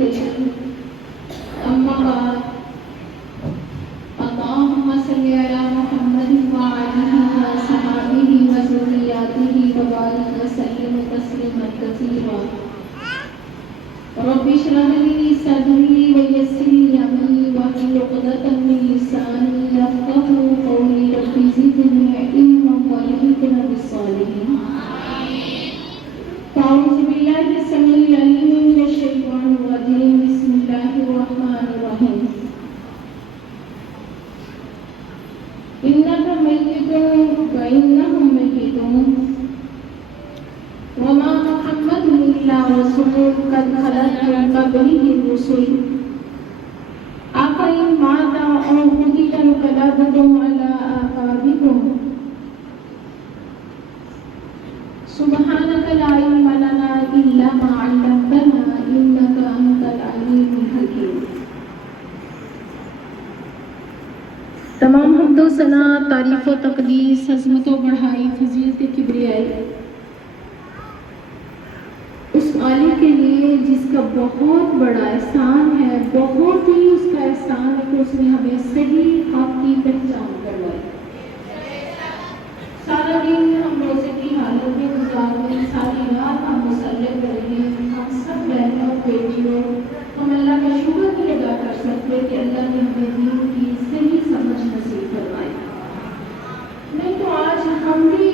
الكريم أما بعد اللهم صل على محمد وعلى وصحبه وذرياته وبارك وسلم تسليما كثيرا رب اشرح لي صدري ويسر لي أمري واحلل عقدة من لساني يفقهوا قولي رب زدني علما والحقنا بالصالحين أعوذ بالله السميع العليم من الشيطان الرجيم بسم الله الرحمن الرحيم إنك ميت وإنهم ميتون وما محمد إلا رسول قد خلت من قبله الرسل أفإن مات أو قتل انقلبتم على أعقابكم سبحانك لا علم لنا إلا ما علمتنا إنك أنت العليم الحكيم. تمام حمد و ثنا، تعریف و تقدیس، عظمت و بڑھائی، فضیلت کبریائی اس عالی کے لیے جس کا بہت بڑا احسان ہے، بہت ہی اس کا احسان ہے کہ اس نے ہمیں صحیح حق کی پہچان کروائی. سارا دن ہم روزے کی حالت میں گزار رہے ہیں، ساری رات ہم مسلح کر رہے ہیں. ہم سب بہنوں بیٹیوں ہم اللہ کا شکر بھی ادا کر سکتے کہ اللہ نے ہمیں دین کی صحیح سمجھ نصیب کروائی. نہیں تو آج ہم بھی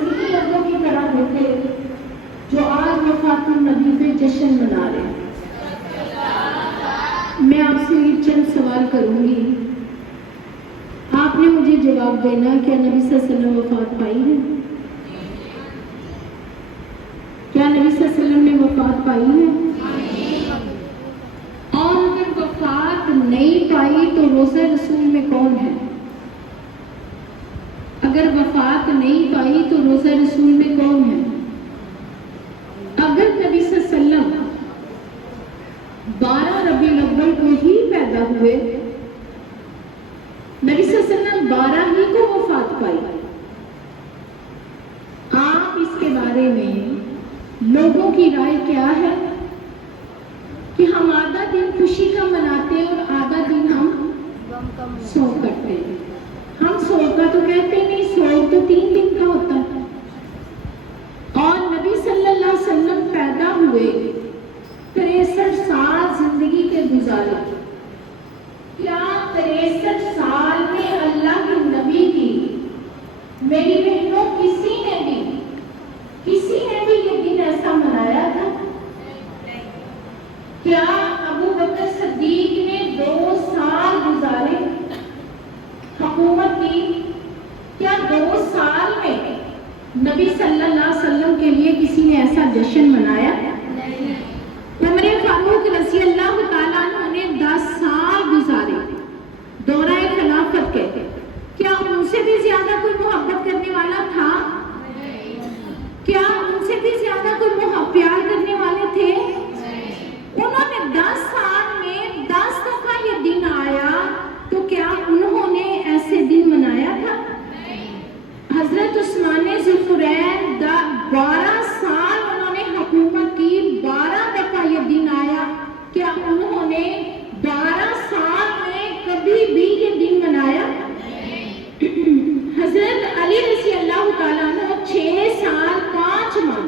انہی لوگوں کی طرح ہوتے جو آج وفات النبی پہ جشن منا رہے ہیں. میں آپ سے چند سوال کروں گی، آپ نے مجھے جواب دینا کیا نبی صلی اللہ علیہ وسلم وفات پائی ہے؟ کیا نبی صلی اللہ علیہ وسلم نے وفات پائی ہے؟ اور اگر وفات نہیں پائی تو روزہ رسول میں کون ہے؟ اگر وفات نہیں پائی تو روزہ رسول میں کون ہے؟ اگر نبی صلی اللہ علیہ وسلم 12 ربیع الاول کو ہی پیدا ہوئے، نبی صلی اللہ علیہ وسلم 12 ہی کو وفات پائی، آپ اس کے بارے میں لوگوں کی رائے کیا ہے کہ ہم آدھا دن خوشی کا مناتے ہیں اور آدھا دن ہم سوگ کرتے ہیں؟ ہم سوگ کا تو کہتے نہیں، سوگ تو 3 دن کا ہوتا ہے. اور نبی صلی اللہ علیہ وسلم پیدا ہوئے 63 سال زندگی کے گزارے. کیا 63 سال میں اللہ کے نبی کی میری بہنوں کسی نے بھی یہ دن ایسا منایا تھا؟ کیا ابو بکر صدیق نے 2 سال گزارے حکومت کی؟ کیا 2 سال میں نبی صلی اللہ علیہ وسلم کے لیے کسی نے ایسا جشن منایا؟ عمر فاروق رضی اللہ تعالیٰ عنہ نے 10 سال گزارے دورہ خلافت کے. کیا ان سے بھی زیادہ کوئی محبت کرنے والا تھا؟ کیا ان سے بھی زیادہ کوئی پیار کرنے والے تھے؟ انہوں نے 10 سال میں 10 دفعہ یہ دن آیا، تو کیا انہوں نے ایسے دن منایا تھا؟ حضرت عثمان ذوالنورین 12 سال انہوں نے حکومت کی، 12 دفعہ یہ دن آیا. کیا انہوں نے 12 سال میں کبھی بھی یہ دن منایا؟ حضرت علی رضی اللہ تعالیٰ عنہ 6 سال 5 ماہ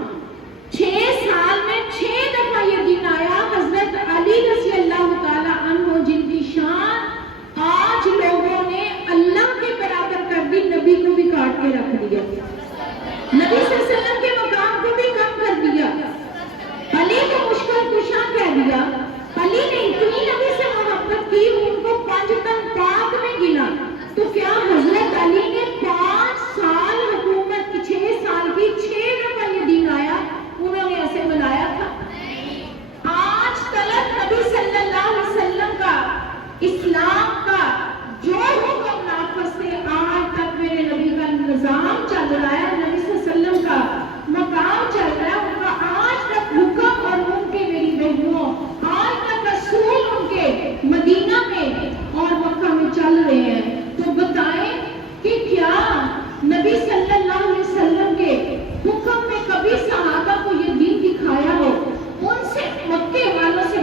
6 سال میں 6 دفعہ یہ دن آیا. حضرت علی رضی اللہ تعالیٰ عنہ جن کی شان آج لوگوں نے اللہ کے برابر کر دی، نبی کو بھی کاٹ کے رکھ دیا، نبی صلی اللہ علیہ وسلم کے مقام کو بھی کم کر دیا، علی کو مشکل کشا کہہ دیا. علی نے اتنی نبی سے محبت کی، ان کو 5 تن پاک میں گنا. تو کیا حضرت علی نے 5 سال حکومت کی 6 سال کی 6 دفعہ یہ دن آیا انہوں نے ایسے منایا تھا؟ آج تلک نبی صلی اللہ علیہ وسلم کا اسلام کا جو حکم نافذ تھے، آج تک میرے نبی کا نظام چل رہا ہے، نبی صلی اللہ علیہ وسلم کا مقام چل رہا ہے، ان کا آج تک حکم اور ان کے میری بہنوں آج تک رسول ان کے مدینہ میں اور مکہ میں چل رہے ہیں. تو بتائیں کہ کیا نبی صلی اللہ علیہ وسلم کے حکم میں کبھی صحابہ کو یہ دین دکھایا ہو؟ ان سے مکے والوں سے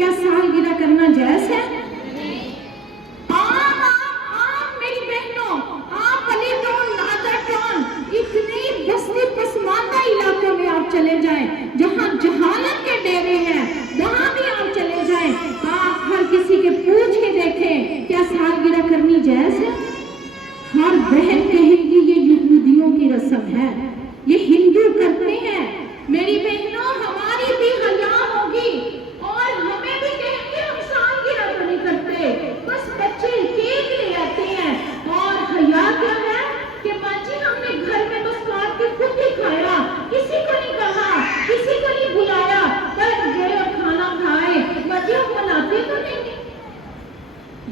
کیا سالگرہ کرنا جائز ہے؟ میری بہنوں، آپ علی ٹاؤن، نادر ٹاؤن، اتنی بستی پسماندہ علاقوں میں آپ چلے جائیں جہاں جہالت کے ڈیرے ہیں، وہاں بھی آپ چلے جائیں، آپ ہر کسی کے پوچھ کے دیکھیں کیا سالگرہ کرنی جائز ہے؟ ہر بہن کہے گی یہ یہودیوں کی رسم ہے، یہ ہندو کرتے ہیں۔ میری بہنوں، ہماری بھی حیا ہوگی اور ہمیں بھی کہیں گے ہم سالگرہ تو نہیں کرتے، بس بچے کیک لے آتے ہیں، اور حیا کیا ہے کہ ماں جی ہم نے گھر میں بس کاٹ کے خود ہی کھایا، کسی کو نہیں کہا، کسی کو نہیں بلایا، بس گئے اور کھانا کھائے، ماں جی ہم مناتے تو نہیں۔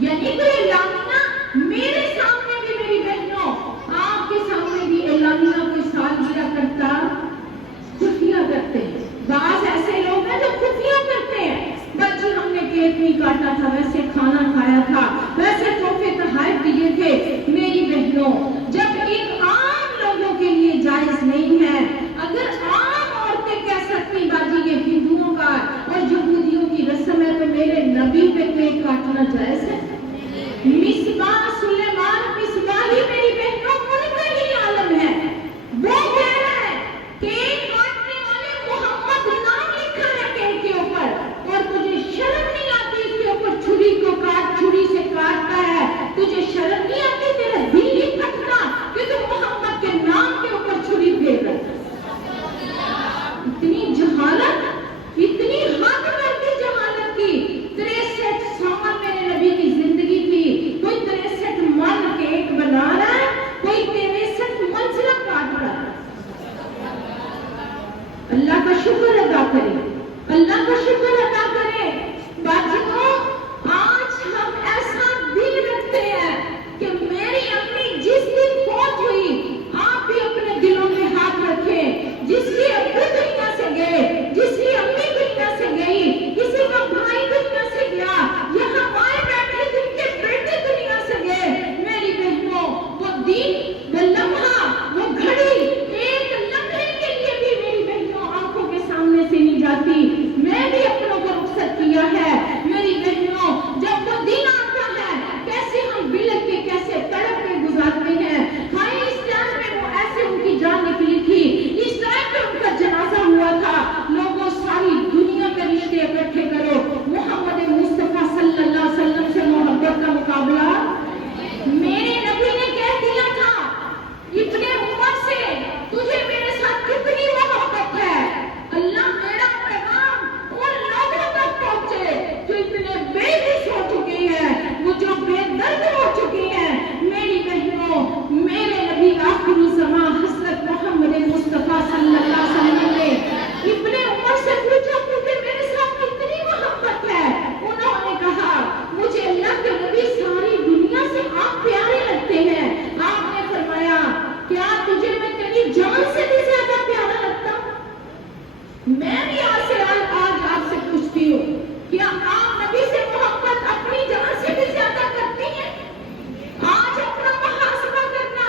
یعنی تو اعلانیہ میرے سامنے بھی، میری بہنوں آپ کے سامنے بھی اعلانیہ کوئی سالگرہ کرتا، خفیہ کرتے ہیں۔ بعض ایسے لوگ ہیں جو خفیہ کرتے ہیں، بچے ہم نے کیک نہیں کاٹا تھا، ویسے کھانا کھایا تھا، ویسے تحفے تحائف دیے تھے۔ میری بہنوں، جب ان عام لوگوں کے لیے جائز نہیں ہے، اگر عام عورتیں کہہ سکتی باجی یہ ہندوؤں کا اور یہودیوں کی رسم ہے، تو میرے نبی پہ کیک کاٹنا جائز ہے؟ مصباح سلیمان مصباحی میری بہنوں ان کا ہی عالم ہے، وہ کہہ رہا ہے کیک کاٹنے والے محمد نام لکھا ہے کیک کے اوپر، اور تجھے شرم نہیں آتی اس کے اوپر چھری کو کاٹ، چھری سے کاٹتا ہے، تجھے شرم نہیں آتی، تیرا دل نہیں پھٹتا کہ تم محمد کے نام کے اوپر چھری پھیر رہے؟ اتنی جہالت، اتنی حد کر دی جہالت کی۔ 63 سال میرے نبی کی زندگی تھی، کوئی 63 من کیک بنا رہا ہے، کوئی 63 منزلہ کاٹ رہا ہے۔ اللہ کا شکر ادا کرے، اللہ کا شکر ادا کرے۔ باجیوں، آج ہم ایسا دل رکھتے ہیں کہ میری امی جس دن فوت ہوئی، آپ بھی اپنے دلوں میں ہاتھ رکھیں، جس کی ابو دنیا سے گئے، جس کی امی دنیا سے گئی، کسی کا بھائی دنیا سے گیا، یہاں مائیں بیٹھے جن کے بیٹے دنیا سے گئے، میری بہنوں وہ دن، وہ لمحہ، وہ گھڑی ایک لمحے کے لیے بھی میری بہنوں آنکھوں کے سامنے سے نہیں جاتی۔ میں بھی اپنوں کو رخصت کیا ہے میری بہنوں، جب وہ دن آتا ہے کیسے ہم بلک کے، کیسے تڑپ کے گزارتے ہیں۔ ہائے اس ٹائم میں وہ ایسے ان کی جان نکلی تھی، اس ٹائم پہ ان کا جنازہ ہوا تھا، لوگوں ساری دنیا کے رشتے اکٹھے کرو، محمد مصطفیٰ صلی اللہ علیہ وسلم سے محبت کا مقابلہ۔ میرے نبی نے کہہ دیا تھا اتنے عمر سے تجھے میرے ساتھ کتنی محبت ہے، اللہ میرا پیغام ان لوگوں تک پہنچے جو اتنے بے حس ہو چکے ہیں، وہ جو بے درد ہو چکے ہیں۔ میری بہنوں، میرے نبی آخر الزمان حضرت محمد مصطفیٰ صلی اللہ علیہ وسلم نے اتنے عمر سے پوچھا تجھے میرے ساتھ کتنی محبت ہے، انہوں نے کہا مجھے اللہ کے نبی ساری دنیا سے آپ پیارے لگتے ہیں۔ آپ نے فرمایا کیا تجھے میں تیری جان سے بھی زیادہ پیارا لگتا ہوں؟ میں بھی آج آپ سے پوچھتی ہوں، کیا آپ نبی سے محبت اپنی جان سے بھی زیادہ کرتی ہیں؟ آج اپنا محاسبہ کرنا،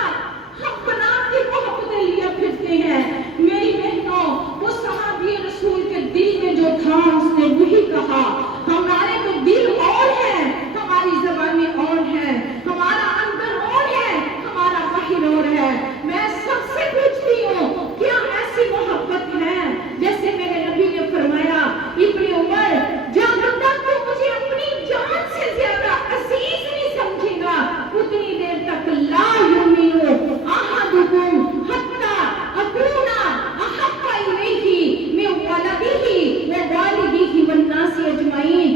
ہم بنا کی محبتیں لیا پھرتے ہیں۔ میری بہنوں، وہ صحابی رسول کے دل میں جو تھا اس نے وہی کہا۔ ہمارے تو دل اور ہے، ہماری زبانیں اور ہیں، ہمارا اندر اور ہے، ہمارا باہر اور ہے۔ میں سب سے پوچھتی ہوں کیا ایسی محبت ہے جیسے میرے نبی نے فرمایا ابن عمر جب تک تو مجھے اپنی جان سے زیادہ عزیز نہیں سمجھے گا اتنی دیر تک لا یؤمن احدکم حتی اکون احب الیہ من ولدہ ووالدہ والناس اجمعین۔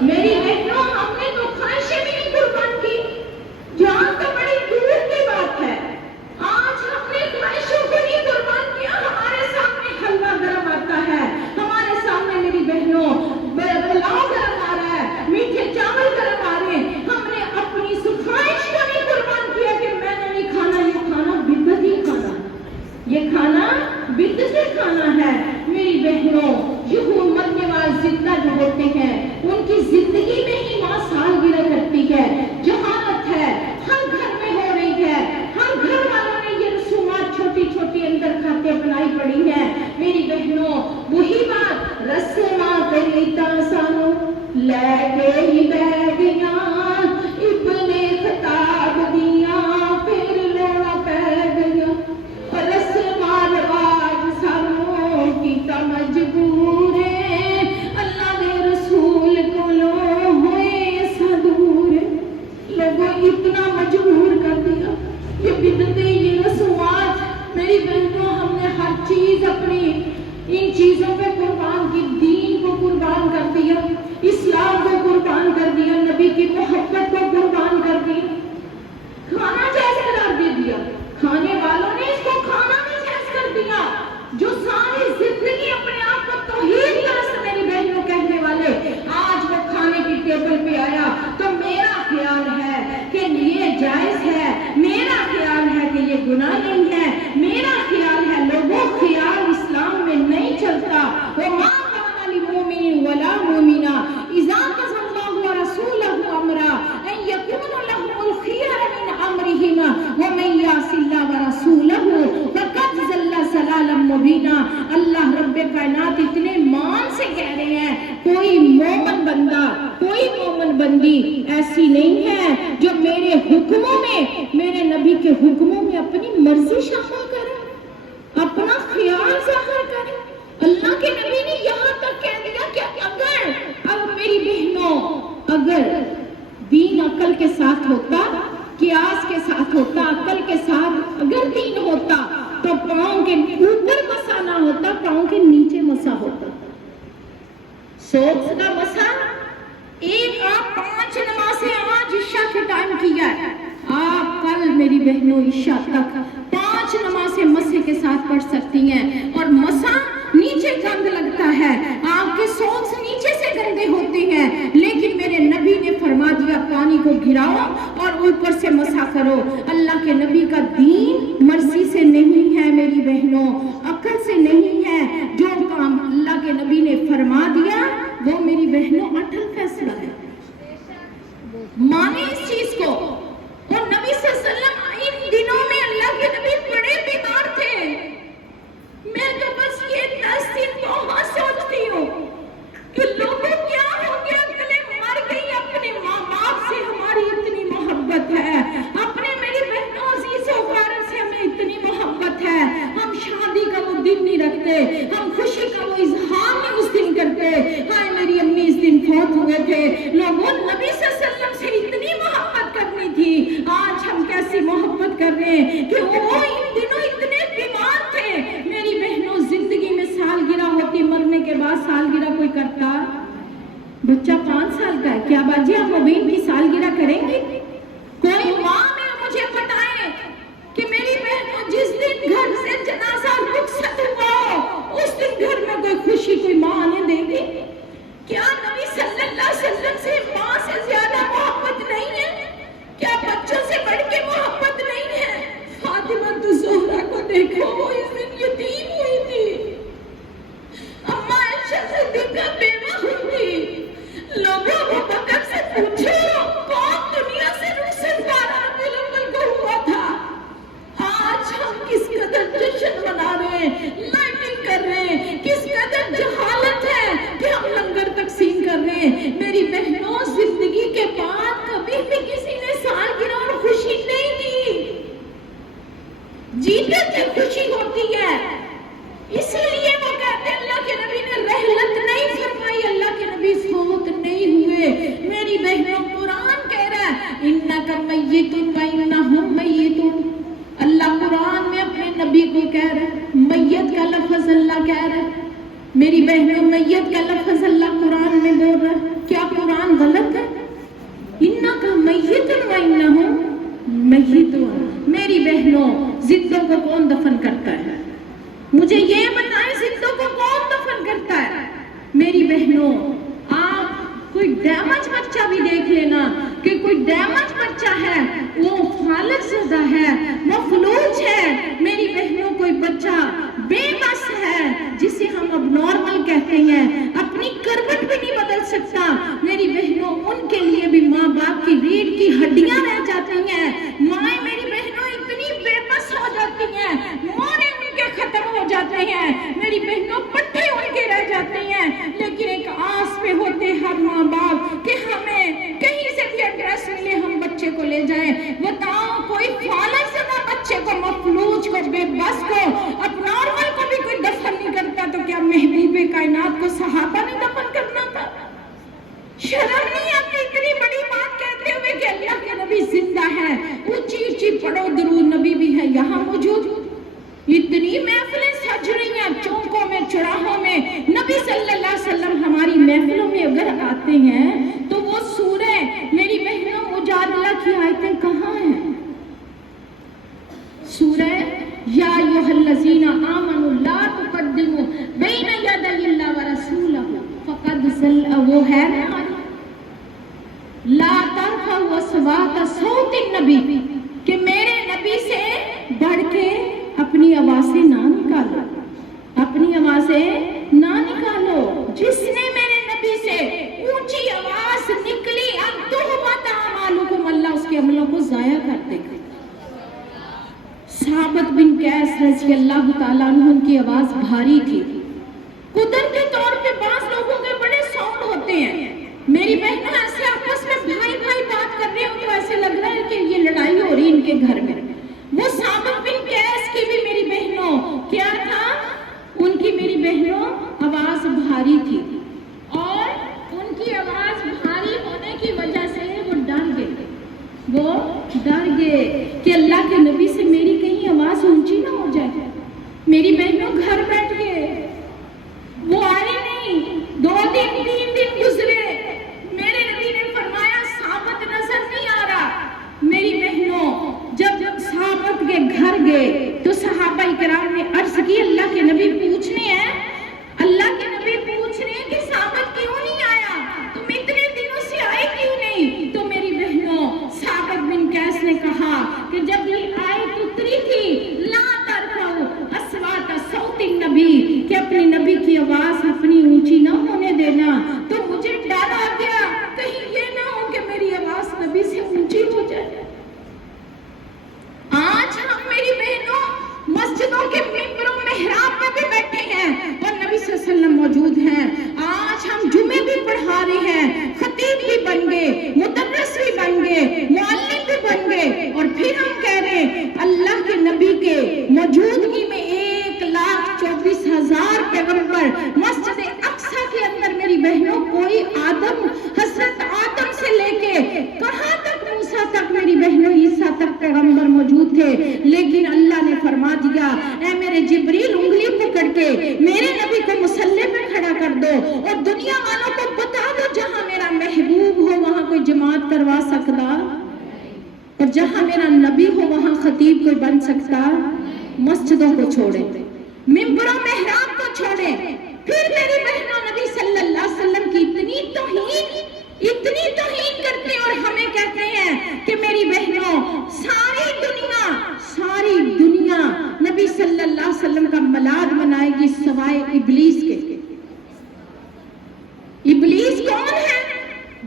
میری بہنوں ہم نے تو خواہشیں بھی نہیں قربان کی، جان تو بڑی دور کی بات ہے، آج ہم نے خواہشوں کو نہیں قربان کیا، ہمارے سامنے حلوہ گرم آتا ہے، ہمارے سامنے میری بہنوں پلاؤ گرم آ رہا ہے، میٹھے چاول گرم آ رہے ہیں، ہم نے اپنی خواہش کو نہیں قربان کیا کہ میں نے نہیں کھانا، یہ کھانا بدعتی کھانا، یہ کھانا بدعتی کھانا ہے۔ میری بہنوں یہ مرنے والے زندہ جو ہوتے ہیں ان کی زندگی میں ہی ماں سالگرہ کرتی ہے، جہالت ہے، ہر گھر میں ہو رہی ہے، ہر گھر والوں نے یہ رسومات چھوٹی چھوٹی اندر کھاتے بنائی پڑی ہے۔ میری بہنوں وہی بات رسومات لیتا سانو لے کے ہی بیٹھ گیا ابن خطاب دیا پھر لوڑا پہ گیا، رسومات رواج سانو کیتا مجبور ہے، اللہ دے رسول کو لو ہوئے صدور، لوگوں اتنا مجبور کر دیا، یہ بدعتیں یہ رسومات۔ میری بہنوں ہم نے ہر چیز اپنی ان چیزوں پہ قربان کی، دین کو قربان کر دیا، اسلام کو قربان کر دیا، نبی کی محبت کو قربان کر دیا، کھانا جائز قرار دے دیا، کھانے والوں نے اس کو کھانا بھی جائز کر دیا، جو ساری زندگی اپنے آپ کو توحید کا رسم میری بہنوں کہنے والے آج وہ کھانے کی ٹیبل پہ آیا تو میرا خیال ہے کہ یہ جائز ہے، میرا خیال ہے کہ یہ گناہ نہیں ہے، میرا خیال ہے لوگوں خیال اسلام میں نہیں چلتا، وَمَا كَانَ لِمُؤْمِنٍ وَلَا مُؤْمِنَةٍ إِذَا قَضَى اللَّهُ وَرَسُولُهُ أَمْرًا أَن يَكُونَ لَهُمُ الْخِيَرَةُ مِنْ أَمْرِهِمْ وَمَن يَعْصِ اللَّهَ وَرَسُولَهُ فَقَدْ ضَلَّ ضَلَالًا مُبِينًا۔ اللہ رب کائنات اتنے مان سے کہہ رہے ہیں کوئی مومن بندہ کوئی مومن بندی ایسی نہیں ہے جو میرے حکموں میں میرے نبی کے حکموں میں اپنی مرضی شامل کرے، اپنا خیال ظاہر کرے۔ اللہ کے نبی نے یہاں تک کہہ دیا کہ اگر اب میری بہنوں اگر دین عقل کے ساتھ ہوتا، قیاس کے ساتھ ہوتا، عقل کے ساتھ اگر دین ہوتا تو پاؤں کے اوپر مسا نہ ہوتا، پاؤں کے نیچے مسا ہوتا، سوکس کا مسا۔ ایک آپ 5 نمازیں آج عشاء کے ٹائم کیا ہے، آپ کل میری بہنوں عشاء تک 5 نمازیں مسے کے ساتھ پڑھ سکتی ہیں، اور مسا نیچے گند لگتا ہے، آپ کے سوکس نیچے سے گندے ہوتے ہیں، لیکن میرے نبی نے فرما دیا پانی کو گراؤ اور اوپر سے مسا کرو۔ اللہ کے نبی کا دین مرضی سے نہیں ہے میری بہنوں، عقل سے نہیں ہے، جو کام اللہ کے نبی نے فرما دیا وہ میری بہنوں اٹل فیصلہ ہے، مانے اس چیز کو۔ اور نبی صلی اللہ علیہ وسلم ان دنوں میں اللہ کے نبی بڑے بیمار تھے، میں تو بس یہ 10 دن وہاں سوچتی ہوں کہ لوگوں کیا ہو گیا، گلے مر گئی، اپنے ماں باپ سے ہماری اتنی محبت ہے، اپنے میری بہنوں عزیز و پیاروں سے ہمیں اتنی محبت ہے، ہم شادی کا وہ دن نہیں رکھتے، ہم خوشی کا وہ اظہار نہیں اس دن کرتے، ہائے میری امی اس دن فوت ہوئے تھے، لوگوں نبی صلی اللہ علیہ وسلم سے اتنی محبت کرنی تھی، آج ہم کیسی محبت کر رہے ہیں کہ وہ ان دنوں اتنے بیمار تھے۔ میری بہنوں زندگی میں سالگرہ ہوتی، مرنے کے بعد سالگرہ کوئی کرتا؟ بچہ 5 سال کا ہے، کیا باجی آپ مبین کی سالگرہ کریں گے؟ کوئی ماں میں مجھے بتائیں کہ میری بہنوں جس دن گھر سے جنازہ رخصت ہوا ہو اس دن گھر میں کوئی خوشی کوئی ماں آنے دے گی؟ کیا نبی صلی اللہ علیہ وسلم سے ماں سے زیادہ محبت نہیں ہے؟ کیا بچوں سے بڑھ کے محبت نہیں ہے؟ فاطمہ زہرا کو دیکھو، وہ اس دن یتیم ہوئی تھی، اماں عائشہ صدیقہ بیوہ ہوئی تھی، لوگوں کو بکر سے پوچھو کون دنیا سے رخصت پارا دل کو ہوا تھا۔ آج ہم کس قدر جشن منا رہے ہیں، لائٹنگ کر رہے ہیں، کس قدر جہالت ہے کہ ہم لنگر تقسیم کر رہے ہیں۔ میری بہنوں زندگی کے بعد کبھی بھی کسی نے سالگرہ اور خوشی نہیں دی، جیتے تھے خوشی ہوتی ہے، اس لیے وہ کہتے ہیں اللہ کے نبی نے رحلت نہیں فرمائی، اللہ کے نبی فوت نہیں ہوئے۔ میری بہنوں قرآن کہہ رہا ہے اِنَّكَ مَيِّتٌ وَإِنَّهُمْ مَيِّتُونَ، اللہ قرآن میں اپنے نبی کو کہہ رہا ہے، میت کا لفظ اللہ کہہ رہا ہے، میری بہنوں میت کا لفظ اللہ قرآن میں بول رہا ہے۔ کیا قرآن غلط ہے؟ انکا میتن و انہم میتون. میری بہنوں، زندوں کو کون دفن کرتا ہے؟ مجھے یہ بتائیں، زندوں کو کون دفن کرتا ہے؟ میری بہنوں، آپ کوئی ڈیمیج بچہ بھی دیکھ لینا کہ کوئی ڈیمیج بچہ ہے، وہ فالج زدہ ہے، وہ فلوج ہے. میری بہنوں، کوئی بچہ بے بس ہے جسے ہم اب نارمل کہتے ہیں، اپنی کروٹ بھی نہیں بدل سکتا. میری بہنوں، ان کے لیے بھی ماں باپ کی ریڑھ کی ہڈیاں رہ جاتی ہیں. مائیں میری بہنوں اتنی بے بس ہو جاتی ہیں، موڑے ان کے ختم ہو جاتے ہیں. میری بہنوں، پٹھے ان کے رہ جاتے ہیں. لیکن ایک آس پہ ہوتے ہر ماں باپ کہ ہمیں کہیں سے بھی ایڈریس ملے، ہم بچے کو لے جائیں. بتاؤ، کوئی فالج زدہ بچے کو، مفلوج کو، بے بس کو، اب نارمل کو بھی کوئی دفن نہیں کرتا تو کیا محبوب کائنات کو صحابہ نے دفن کرنا تھا؟ شرم نہیں آتی اتنی بڑی بات کہتے ہوئے کہ اللہ کے نبی زندہ ہے؟ اونچی اونچی پڑھو درود، نبی بھی ہے یہاں موجود. اتنی محفلیں سج رہی ہیں چوکوں میں، چوراہوں میں. نبی صلی اللہ علیہ وسلم ہماری محفلوں میں اگر آتے ہیں تو وہ سورہ میری بہنوں مجادلہ کی آیتیں کہاں ہیں؟ سورہ یا ایھا الذین آمنوا لا تقدموا بین یدی اللہ ورسولہ فقد وہ ہے لا ترفعوا اصوات صوت النبی، کہ میرے نبی سے بڑھ کے اپنی آوازیں نہ نکالو، اپنی آوازیں نہ نکالو. جس نے میرے نبی سے اونچی آواز نکلی، اب تحبط اعمالکم، اللہ اس کے عملوں کو ضائع کر دے گا. ثابت بن قیس رضی اللہ تعالیٰ عنہ، ان کی آواز بھاری تھی. قدرتی طور پہ بعض لوگوں کے بڑے ساؤنڈ ہوتے ہیں. میری بہنوں، ایسے آپس میں بھائی بھائی بات کر رہے ہو تو ایسے لگ رہا ہے کہ یہ لڑائی ہو رہی ان کے گھر میں. وہ ثابت بن قیس کی بھی میری بہنوں کیا تھا؟ ان کی میری بہنوں آواز بھاری تھی، اور ان کی آواز بھاری ہونے کی وجہ سے وہ ڈر گئے. وہ ڈر گئے کہ اللہ کے نبی سے میری کہیں آواز اونچی نہ ہو جائے. میری بہنوں گھر بیٹھ گئے، وہ آئے نہیں. 2 دن 3 دن گزرے، میرے نبی نے فرمایا ثابت نظر نہیں آ رہا. میری بہنوں، جب ثابت کے گھر گئے تو صحابہ کرام نے عرض کی، اللہ کے نبی پوچھنے ہیں، اللہ کے نبی پوچھ رہے ہیں کہ ثابت کیوں نہیں آیا، تم اتنے دنوں سے آئے کیوں نہیں؟ تو میری بہنوں، ثابت بن قیس نے کہا کہ جب یہ آیت اتری تھی لا ترفعوا اصوات صوت النبی، کہ اپنے نبی کی آواز اپنی اونچی نہ ہونے دینا، تو مجھے ڈر آ گیا کہیں یہ نہ ہو کہ میری آواز نبی سے اونچی ہو جائے. آج ہم میری بہنوں مسجدوں کے ممبروں محراب میں بھی بیٹھے ہیں اور نبی صلی اللہ علیہ وسلم موجود ہیں. آج ہم جمعے بھی پڑھا رہے ہیں، خطیب بھی بن گئے، مدرس بھی بن گئے، معلم بھی بن گئے، اور پھر ہم کہہ رہے ہیں اللہ کے نبی کے موجودگی میں 1,24,000 پیغمبر مسجد اقصی کے اندر. میری بہنوں، کوئی آدم، حضرت آدم سے لے کے کہاں تک، موسیٰ تک، میری بہنوں عیسیٰ تک پیغمبر موجود تھے. لیکن اللہ نے فرما دیا، اے میرے جبریل انگلی پکڑ کے میرے نبی کو مصلی پہ کھڑا کر دو اور دنیا والوں کو بتا دو جہاں میرا محبوب ہو وہاں کوئی جماعت کروا سکتا، اور جہاں میرا نبی ہو وہاں خطیب کوئی بن سکتا. مسجدوں کو چھوڑے، ممبروں محراب کو چھوڑے. پھر میری بہنوں، نبی صلی اللہ علیہ وسلم کی اتنی توہین کرتے ہیں اور ہمیں کہتے ہیں کہ میری بہنوں ساری دنیا نبی صلی اللہ علیہ وسلم کا ملاد منائے گی سوائے ابلیس کے. ابلیس کون ہے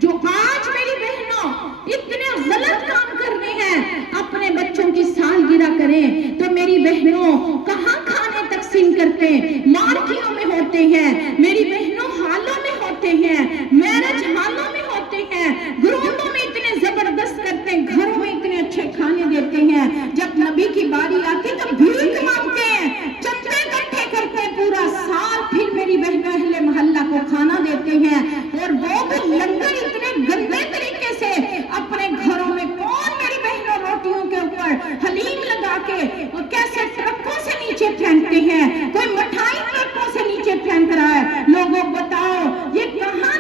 جو آج میری بہنوں اتنے غلط کام کر رہے ہیں؟ اپنے بچوں کی سالگرہ کریں تو میری بہنوں کہاں کھانے تقسیم کرتے ہیں؟ مارکیوں میں ہوتے ہیں میری بہنوں، ہالوں میں ہوتے ہیں، میرج ہالوں میں ہوتے ہیں، گروہوں میں اتنے زبردست کرتے ہیں، گھروں میں اتنے اچھے کھانے دیتے ہیں. جب نبی کی باری آتی تو بھیک مانگتے ہیں، چندے اکٹھے کرتے ہیں پورا سال، پھر میری بہنوں اہل محلہ کو کھانا دیتے ہیں. اور وہ بھی لنگر اتنے گندے طریقے سے اپنے گھروں میں. کون میری بہنوں روٹیوں کے اوپر حلیم لگا کے اور کیسے ٹرکوں سے نیچے پھینکتے ہیں، کوئی مٹھائی ٹرکوں سے نیچے پھینک رہا ہے. لوگوں بتاؤ یہ کہاں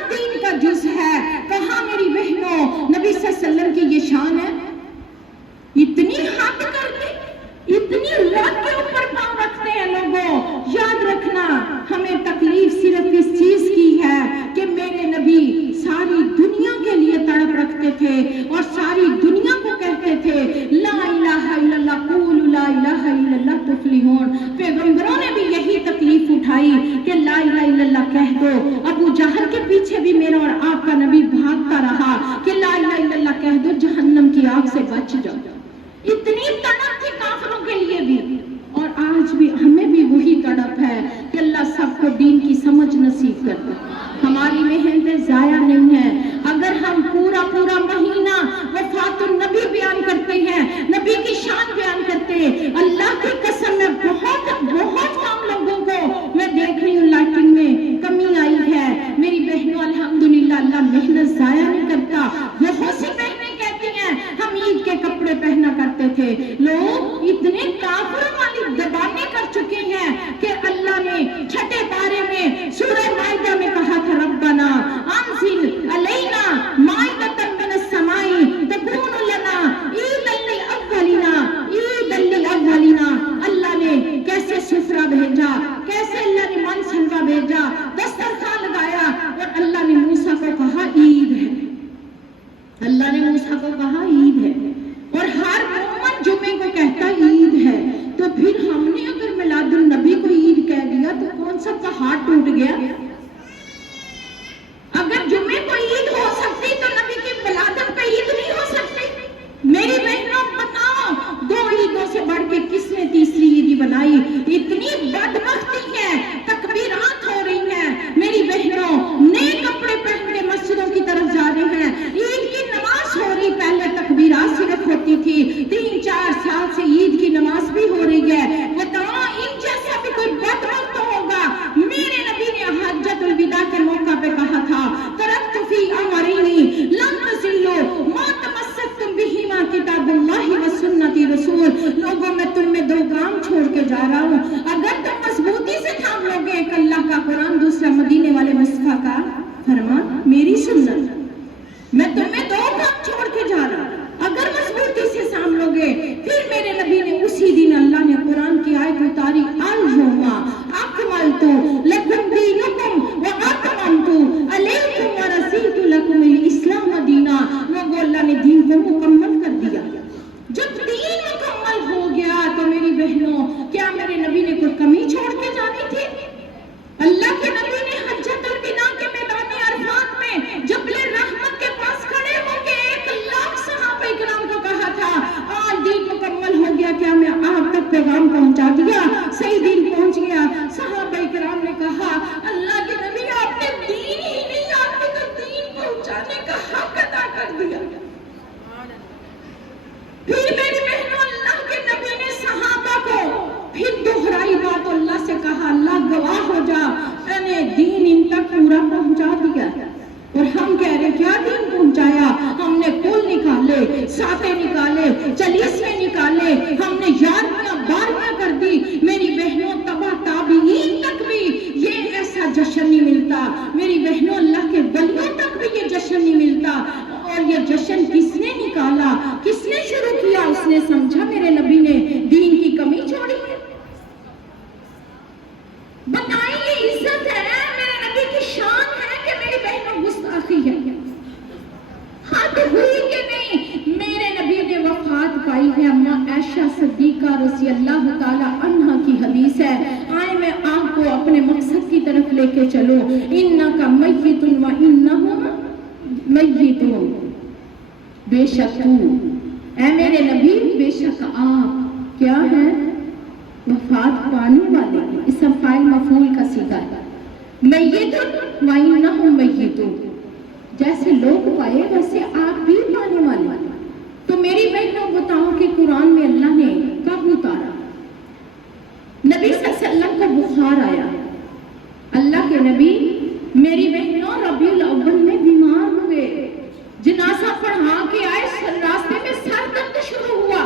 کہہ دو جہنم کی آگ سے بچ جاؤ. اتنی تڑپ تھی کافروں کے لیے بھی، اور آج بھی ہمیں بھی وہی تڑپ ہے کہ اللہ سب کو دین کی سمجھ نصیب کر دے. ہماری محنتیں ضائع نہیں ہیں. اگر ہم پورا مہینہ وفات النبی بیان کرتے ہیں، نبی کی شان بیان کرتے ہیں، اللہ کی قسم میں بہت کم لوگوں کو میں دیکھ رہی ہوں لائٹنگ میں کمی آئی ہے. میری بہنوں الحمدللہ اللہ محنت ضائع نہیں کرتا. بہت سی بہنیں کہتی ہیں ہم عید کے کپڑے پہنا کرتے تھے. لوگ اتنے کافروں والی زبانیں کر چکے ہیں کہ اللہ نے چھٹے پارے میں سورہ مائدہ میں کہا تھا ربنا انزل علینا مائدۃ من السماء تکون لنا عیدا للاولین. اللہ نے کیسے سفرہ بھیجا، کیسے اللہ نے من سلوا بھیجا، دسترخوان لگایا، اور اللہ نے موسیٰ کو کہا عید ہے. اللہ نے موسیٰ کو کہا عید ہے، اور ہر مومن جمعے کو کہتا عید ہے. تو پھر ہم نے اگر میلاد النبی کو عید کہہ دیا تو کون سب کا ہاتھ ٹوٹ گیا؟ اگر جمعے کو عید ہو سکتی تو نبی کی ولادت پہ عید نہیں ہو سکتی؟ میری بہنوں بتاؤ، 2 عیدوں سے بڑھ کے کس نے تیسری عیدی بنائی؟ اتنی بدبختی ہے، تکبیرات ہو رہی ہیں. میری بہنوں نئے کپڑے پہن کے مسجدوں کی طرف جا رہے ہیں، عید کی نماز ہو رہی. پہلے تکبیرات صرف ہوتی تھی، 3-4 سال سے عید کی نماز بھی ہو رہی ہے. بتاؤ ان جیسا بھی کوئی بدبخت ہوگا؟ میرے نبی نے حجۃ الوداع کے موقع پہ کہا تھا ترکت فی امرین لن تضلوا ما تمسکتم بہما کتاب اللہ و سنت رسول. لوگوں میں تم میں 2 کام چھوڑ کے جا رہا ہوں، اگر تم مضبوطی سے تھام لو گے، ایک اللہ کا قرآن، دوسرا مدینے والے مصطفیٰ کا فرمان، میری سنت. میں تمہیں 2 کام چھوڑ کے جا رہا ہوں، اگر مضبوطی سے تھام لو گے. پھر میرے نبی نے اسی دن اللہ نے قرآن کی آیت اتاری الیوم اکملت لکم دینکم واتممت علیکم ورضیت لکم الاسلام دینا. لوگوں اللہ نے دین کو مکمل کر دیا. جب دین مکمل ہو گیا تو میری بہنوں کیا میرے نبی نے کوئی کمی چھوڑ کے جانی تھی؟ اللہ کے نبی نے حجۃ الوداع کے میدان عرفات میں جبل رحمت کے پاس کھڑے ہو کے 1 لاکھ صحابہ کرام کو کہا تھا آج دین مکمل ہو گیا، کیا میں آپ تک پیغام پہنچا دیا؟ صحیح دین پہنچ گیا. صحابہ کرام نے کہا اللہ کے نبی آپ نے دین ہی نہیں، آپ نے تو دین پہنچانے کا حق ادا کر دیا. پھر میری بہنوں اللہ کے نبی نے صحابہ کو پھر دوہرائی بات، اللہ سے کہا اللہ گواہ ہو جا میں نے دین ان تک پورا پہنچا دیا. اور ہم کہہ رہے کیا دین پہنچایا؟ ہم نے کل نکالے، ساتے نکالے، چالیسویں نکالے، ہم نے 11ویں 12ویں کر دی. میری بہنوں تبا تابعین تک بھی یہ ایسا جشن نہیں ملتا. میری بہنوں اللہ کے ولیوں تک بھی یہ جشن نہیں ملتا. اور یہ جشن کس نے نکالا، کس نے شروع کیا؟ اس نے سمجھا میرے نبی نے دین کی کمی چھوڑی. بتائیں یہ عزت ہے، میرے نبی کی شان ہے کہ میری بہنوں گستاخی ہے؟ حد ہوئی کہ نہیں؟ میرے نبی نے وفات پائی ہے. اماں عائشہ صدیقہ رضی اللہ تعالی عنہا کی حدیث ہے. آئے میں آپ کو اپنے مقصد کی طرف لے کے چلو. انک میت و انہم میتون. بے شک تو اے میرے نبی، بے شک آپ کیا ہیں؟ وفات پانے والے. اسم فاعل مفعول کا صیغہ ہے. میتون و انہم میتون. جیسے لوگ پائے ویسے آپ بھی پانے والے. تو میری بہنوں بتاؤ کہ قرآن میں اللہ نے کب اتارا؟ نبی صلی اللہ علیہ وسلم کو بخار آیا. اللہ کے نبی میری بہنوں ربیع الاول میں بیمار ہوئے، جنازہ پڑھا کے آئے، راستے میں سر درد شروع ہوا.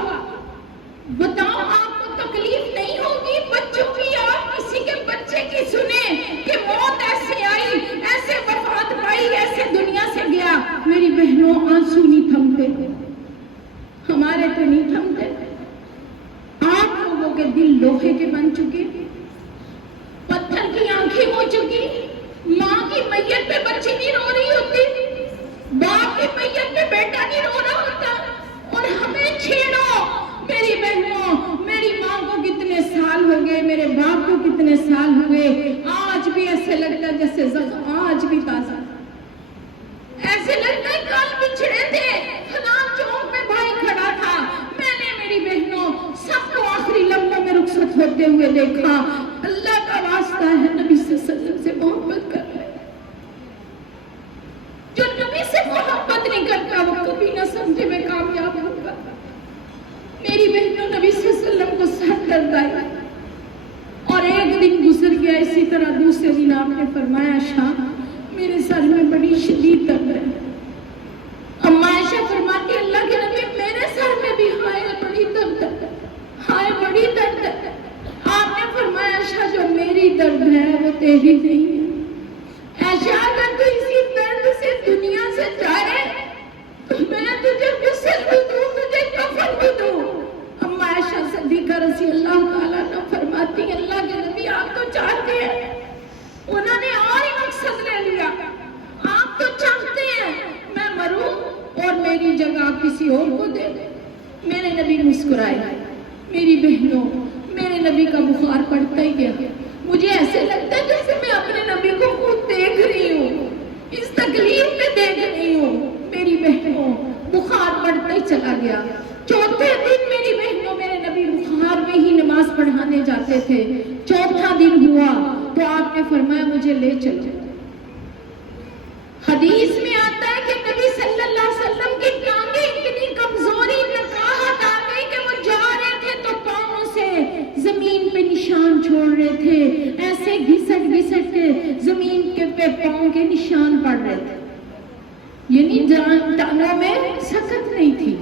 بتاؤ آپ کو تکلیف نہیں ہوگی؟ بچوں کی آپ کسی کے بچے کی سنیں کہ موت ایسے آئی، ایسے وفات پائی، ایسے دنیا سے گیا. میری بہنوں آنسو نہیں تھمتے، ہمارے تو نہیں تھمتے. آپ لوگوں کے دل لوہے کے بن چکے، پتھر کی آنکھیں ہو چکی. ماں کی میت پہ بچی نہیں رو رہی ہوتی، باپ کی میت پہ بیٹا نہیں رو رہا ہوتا، اور ہمیں چھیڑو. میری بہنوں میری ماں کو کتنے سال ہو گئے، میرے باپ کو کتنے سال ہوئے، آج بھی ایسے لگتا ہے جیسے زخم آج بھی تازہ، ایسے لگتا ہے کل بچھڑے تھے. خدا فرمایا عائشہ میرے سر میں بڑی شدید درد ہے. اما عائشہ فرماتی اللہ کے نبی میرے سر میں بھی ہائے بڑی درد ہے, ہائے بڑی درد ہے. آپ نے فرمایا عائشہ جو میری درد ہے وہ تیری نہیں ہے. عائشہ اگر تو اسی درد سے دنیا سے جائے تو میں تجھے غسل بھی دوں, تجھے کفن بھی دوں. اما عائشہ صدیقہ رضی اللہ تعالیٰ عنہ فرماتی اللہ کے نبی آپ تو چاہتے ہیں, انہوں نے اور ہی مقصد لے لیا, آپ تو چاہتے ہیں میں مروں اور میری جگہ کسی اور کو دے دے. میرے نبی مسکرائے. میری بہنوں میرے نبی کا بخار پڑتا ہی گیا. مجھے ایسے لگتا ہے جیسے میں اپنے نبی کو خود دیکھ رہی ہوں, اس تکلیف میں دیکھ رہی ہوں. میری بہنوں بخار پڑتا ہی چلا گیا. چوتھے دن میری بہنوں میرے نبی بخار میں ہی نماز پڑھانے جاتے تھے. چوتھا دن ہوا تو آپ نے فرمایا مجھے لے چلو. حدیث میں آتا ہے کہ نبی صلی اللہ علیہ وسلم کی ٹانگیں اتنی کمزوری نقاہت آ گئی کہ وہ جا رہے تھے تو پاؤں سے زمین پہ نشان چھوڑ رہے تھے, ایسے گھسٹ گھسٹ کے زمین کے پہ پاؤں کے نشان پڑ رہے تھے. یعنی ٹانگوں میں سکت نہیں تھی.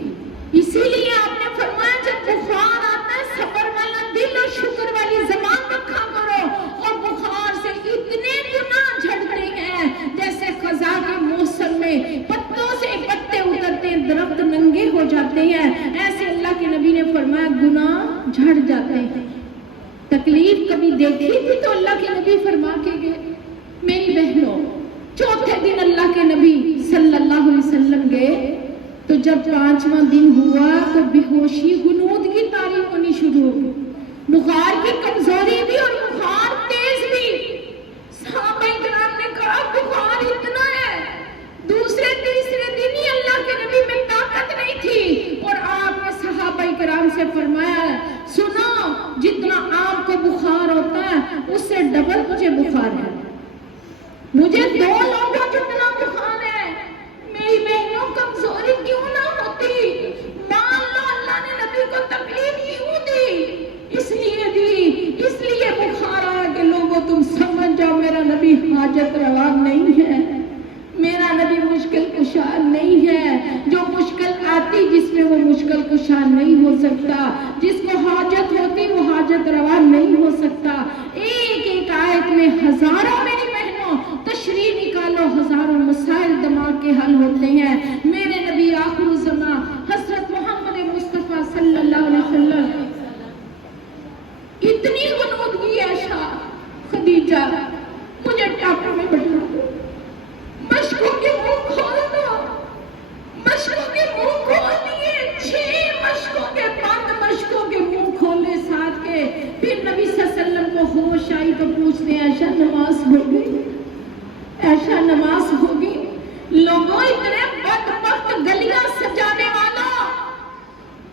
اسی لیے آپ نے فرمایا جب بخار آتا ہے صبر والا دل اور شکر والی زبان رکھا کرو. اور بخار سے اتنے گناہ جھڑتے ہیں جیسے خزاں کے موسم میں پتوں سے پتے اترتے ہیں, درخت ننگے ہو جاتے ہیں, ایسے اللہ کے نبی نے فرمایا گناہ جھڑ جاتے ہیں. تکلیف کبھی دیکھی تھی تو اللہ کے نبی فرما کے گئے. میری بہنوں چوتھے دن اللہ کے نبی صلی اللہ علیہ وسلم گئے تو جب پانچواں دن ہوا تو بے ہوشی غنودگی طاری ہونی شروع ہو گئی. بخار کی کمزوری بھی اور بخار تیز بھی. صحابہ کرام نے کہا بخار اتنا ہے. دوسرے تیسرے دن ہی اللہ کے نبی میں طاقت نہیں تھی اور آپ نے صحابہ کرام سے فرمایا سنو جتنا آپ کو بخار ہوتا ہے اس سے ڈبل مجھے بخار ہے. مجھے 2 لوگوں جتنا بخار ہے. میری بہنوں کمزوری کیوں نہ ہوتی, مان لو اللہ نے نبی کو تکلیف کیوں دی, اس لیے بخار آیا کہ لوگوں تم سمجھ جاؤ میرا نبی حاجت روا نہیں ہے, میرا نبی مشکل کشا نہیں ہے. جو مشکل آتی جس میں وہ مشکل کشا نہیں ہو سکتا, جس کو حاجت ہوتی وہ حاجت روا نہیں ہو سکتا. ایک ایک آیت میں ہزاروں میری بہنوں تشریح نکالو, ہزاروں مسائل دماغ کے حل ہوتے ہیں. میرے نبی آخر الزمان حضرت محمد مصطفیٰ صلی اللہ علیہ وسلم اتنی غنودگی عائشہ خدیجہ مجھے ٹاپوں میں بٹھا دو, مشکوں کے منہ کھول دو. مشکوں کے منہ کھول دیے, 6 مشکوں کے بعد مشکوں کے منہ کھولے ساتھ کے. پھر نبی صلی اللہ علیہ وسلم کو ہوش آئی تو پوچھتے عائشہ نماز ہو گئی, عائشہ نماز ہوگی. لوگوں اتنے بدبخت گلیاں سجانے والوں,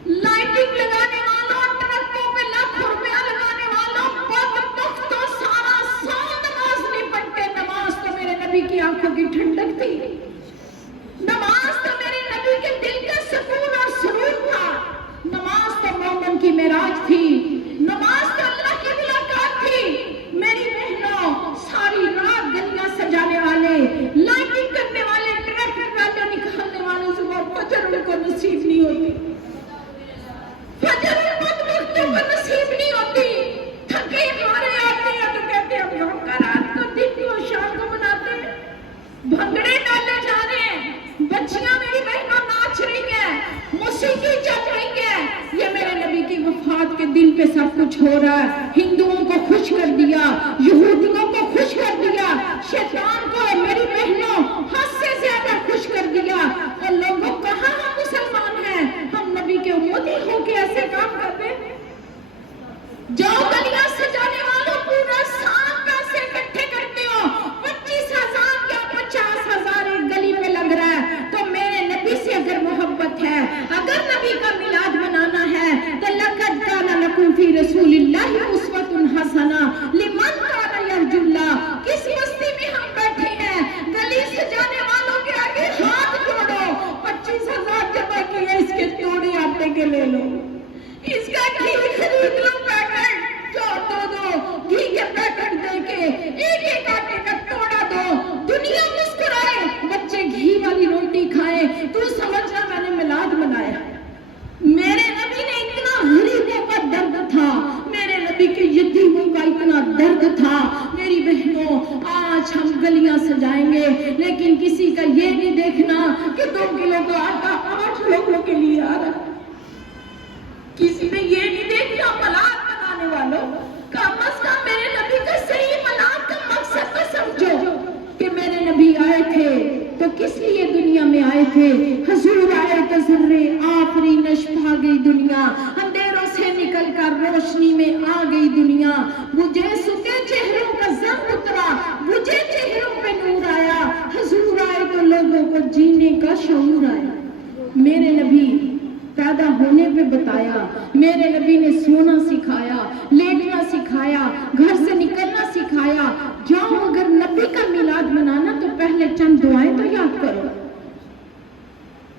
لائٹنگ لگانے والوں, ٹرکوں پہ لاکھ روپیہ لگانے والوں, بدبختوں سارا سال نماز نہیں پڑھتے. نماز تو میرے نبی کی آنکھوں کی ٹھنڈک تھی, نماز تو میرے نبی کے دل کا سکون اور سرور تھا, نماز تو مومن کی معراج تھی, نماز تو اللہ کی ملاقات تھی. میری بہنوں ساری رات گلیاں سجانے والے, لائٹنگ کرنے والے, ٹریکٹر والے نکالنے والے صبح فجر ان کو نصیب نہیں ہوتی, فجر ان بدبختوں کو نصیب نہیں ہوتی. تھکے ہارے آتے ہیں تو کہتے ہیں ہم یوم کا رات کو دن کو شام کو مناتے ہیں. بھنگڑے ڈالے جا رہے ہیں, بچیاں میری بہنوں ناچ رہی ہیں, موسیقی چل رہی ہے. یہ میرے نبی کی وفات کے دن پہ سب کچھ ہو رہا ہے. ہندوؤں کو خوش کر دیا, یہودیوں کو خوش کر دیا, شیطان کو میری بہنوں حد سے زیادہ خوش کر دیا. اور لوگوں کہاں ہم مسلمان ہیں, ہم نبی کے امتی ہو کے ایسے کام کرتے. جاؤ گلیاں سجانے والوں پورا سال پیسے اکٹھے کرتے ہو, 25,000 یا 50,000 ایک گلی میں لگ رہا ہے. تو میرے نبی سے اگر محبت ہے, اگر نبی کا میلاد منانا ہے تو لقد کان لکم فی رسول اللہ اسوۃ حسنہ لمن کان یرجو اللہ. کس مستی میں ہم بیٹھے ہیں, گلی سجانے والوں کے آگے ہاتھ جوڑو, 25,000 جمع کیے, اس کے توڑے آٹے کے لے لو, اس کا گھی خرید لو پیکٹ, جو 2 گھی کے پیکٹ دے کے ایک ایک آٹے کا تو سمجھنا میں نے میلاد منایا. میرے نبی نے اتنا غریبوں کا درد تھا, میرے نبی کے یتیموں کا اتنا درد تھا. میری بہنوں, آج ہم گلیاں سجائیں گے لیکن کسی کا یہ نہیں دیکھنا کہ 2 کلو کا آٹا 8 لوگوں کے لیے آ رہا. کسی نے یہ نہیں دیکھنا میلاد منانے والوں, کم از کم میرے نبی کا صحیح میلاد کا مقصد تو سمجھو کہ میرے نبی آئے تھے تو کس لیے دنیا میں آئے تھے. حضور آئے تو ذرے آفرینش پا گئی دنیا, اندھیروں سے نکل کر روشنی میں آ گئی دنیا. مجھے سکے چہروں کا زنگ اترا, مجھے چہروں پہ نور آیا. حضور آئے تو لوگوں کو جینے کا شعور آیا. میرے نبی پیدا ہونے پہ بتایا, میرے نبی نے سونا سکھایا, لیٹنا سکھایا, گھر سے نکلنا سکھایا. جاؤ اگر نبی کا میلاد منانا تو پہلے چند دعائیں تو یاد کرو.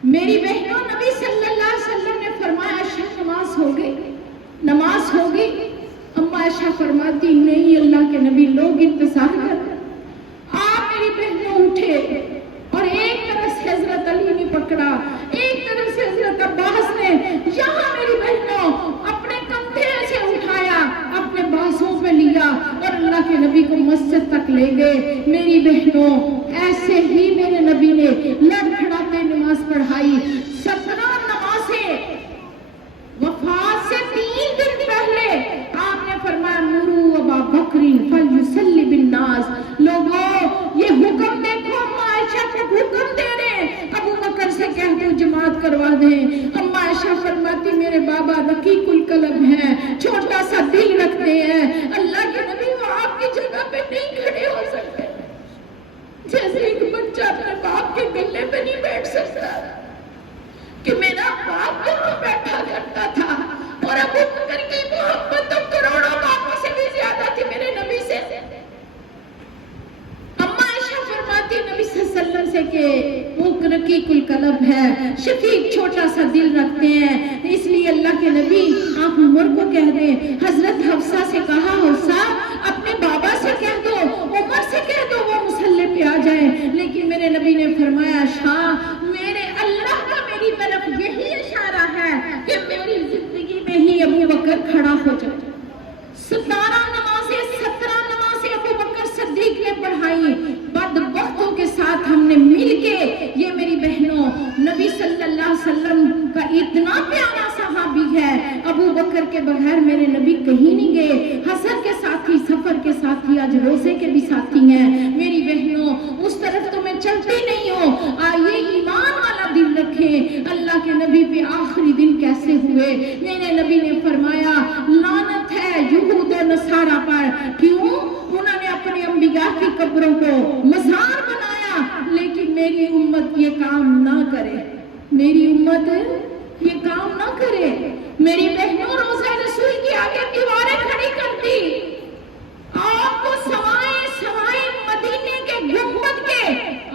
میری بہنوں, نبی صلی اللہ علیہ وسلم نے فرمایا عائشہ نماز ہو گئی, نماز ہو گئی. اما عائشہ فرماتی نہیں اللہ کے نبی لوگ انتظار کر. آپ میری بہنوں اٹھے اور ایک طرف سے حضرت علی نے پکڑا, ایک طرف سے حضرت عباس نے, یہاں میری بہنوں اپنے کندھے سے اٹھایا, اپنے بازوں پہ لیا اور اللہ کے نبی کو مسجد تک لے گئے. میری بہنوں ایسے ہی میرے نبی نے لڑکھڑاتے نماز پڑھائی. 17 نمازیں وفات سے 3 دن پہلے آپ نے فرمایا مرو ابا بکر فلیصلی بالناس. لوگوں یہ حکم دیکھو, عائشہ کو حکم دے رہے ابو بکر سے کہہ دو جماعت کروا دیں. اما عائشہ فرماتی میرے بابا رقیق القلب ہیں, چھوٹا سا دل رکھتے ہیں, اللہ کے نبی وہ آپ کی جگہ پہ نہیں کھڑے ہو سکتے. جیسے ایک بچہ اپنے باپ کے گلے پہ نہیں بیٹھ سکتا کہ میرا باپ کہاں بیٹھا کرتا تھا, اور ابو بکر کی محبت تو کروڑوں باپوں سے بھی زیادہ تھی میرے نبی سے. اما عائشہ فرماتی نبی صلی اللہ علیہ وسلم سے کہ وہ رقیق القلب ہے, شفیق چھوٹا سا دل رکھتے ہیں. اس لیے اللہ کے نبی آپ عمر کو کہہ دیں. حضرت حفصہ سے کہا حفصہ اپنے بابا سے کہہ دو, عمر سے کہہ دو وہ مصلی پہ آ جائیں. لیکن میرے نبی نے فرمایا شاہ میرے اللہ کا میری طرف یہی اشارہ ہے کہ میری زندگی میں ہی ابو بکر کھڑا ہو جائے. 17 نمازیں ابو بکر صدیق نے پڑھائی. بدبختوں کے ساتھ ہم نے مل کے, یہ میری بہنوں نبی صلی اللہ علیہ وسلم کا اتنا پیارا صحابی ہے, ابو بکر کے بغیر میرے نبی کہیں نہیں گئے. حسن کے ساتھی, سفر کے ساتھی, آج روزے کے بھی ساتھی ہیں. میری بہنوں اس طرف تو میں چلتی نہیں ہوں. آئیے ایمان والا دل رکھیں. اللہ کے نبی پہ آخری دن کیسے ہوئے. میرے نبی نے فرمایا لعنت ہے یہود و نصارہ پر. کیوں؟ انہوں نے اپنے انبیاء کی قبروں کو مزار بنایا, لیکن میری امت یہ کام نہ کرے. میری امت یہ کام نہ کرے. میری بہنوں روزہ رسول کی آگے دیواریں کھڑی کرتی, آپ کو سوائے مدینے کے گنبد کے,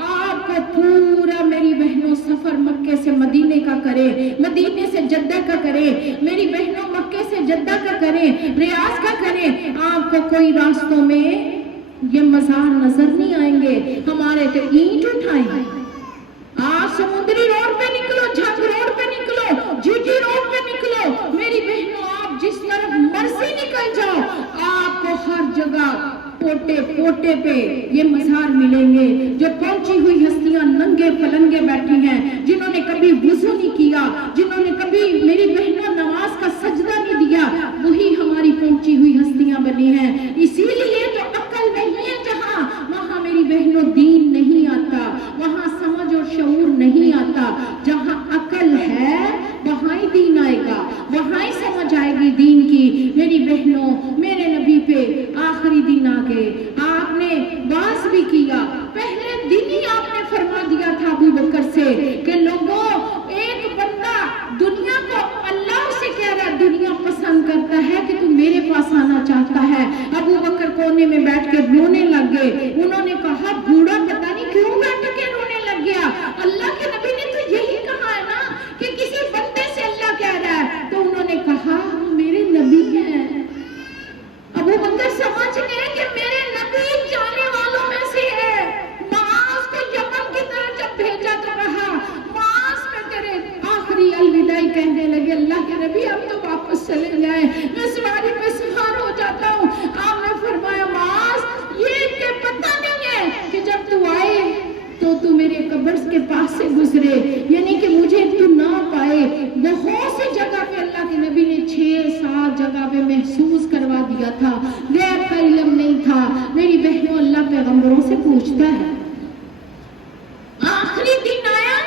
آپ کو پورا میری بہنوں سفر مکے سے مدینے کا کرے, مدینے سے جدہ کا کرے, میری بہنوں مکے سے جدہ کا کرے, ریاض کا کرے, آپ کو کوئی راستوں میں یہ مزار نظر نہیں آئیں گے. ہمارے تو اینٹ اٹھائیں. آپ سمندری روڈ پہ نکلو, جھنگ روڈ پہ نکلو, جی روڈ پہ نکلو, میری بہنوں آپ جس طرف مرضی نکل جاؤ, آپ کو ہر جگہ پوٹے پوٹے پہ یہ مزار ملیں گے. جو پہنچی ہوئی ہستیاں ننگے پلنگے بیٹھی ہیں, جنہوں نے کبھی وضو نہیں کیا, جنہوں نے کبھی میری بہنوں نماز کا سجدہ نہیں دیا, وہی ہماری پہنچی ہوئی ہستیاں بنی ہیں. اسی لیے تو عقل نہیں ہے جہاں, وہاں میری بہنوں دین نہیں آتا, وہاں سمجھ اور شعور نہیں آتا. جہاں عقل ہے وہاں ہی دین آئے گا, وہاں ہی سمجھ آئے گی دین کی. میری بہنوں میرے نبی پہ آخری دن آ گئے, آپ نے واز بھی کیا. پہلے دن ہی آپ نے فرما دیا تھا ابو بکر سے کہ لوگوں ایک بندہ دنیا کو, اللہ سے کہہ رہا دنیا پسند کرتا ہے کہ تم میرے پاس آنا چاہتا ہے. ابو بکر کونے میں بیٹھ کے رونے لگ گئے. انہوں نے کہا بوڑھا پتہ نہیں کیوں بیٹھ کے رونے لگ گیا, اللہ کے نبی نے تو یہی کہا ہے نا کہ کسی بندے سے اللہ کہہ رہا ہے. تو انہوں نے کہا میرے نبی ہیں. ابو بکر سمجھ گئے کہ میرے نبی جانے والوں میں سے ہے. معاذ کو یمن کی طرف جب بھیجا تو کہا کہنے لگے اللہ کے نبی اب تو واپس چلے جائیں، میں سواری پہ سوار ہو جاتا ہوں۔ آپ نے فرمایا معاذ یہ کہ پتہ نہیں ہے کہ جب تو آئے تو میرے قبر کے پاس سے گزرے، یعنی کہ مجھے تو نہ پائے۔ بہت سی جگہ پہ اللہ کے نبی نے 6-7 جگہ پہ محسوس کروا دیا تھا، غیب کا علم نہیں تھا۔ میری بہنوں اللہ پیغمبروں سے پوچھتا ہے، آخری دن آیا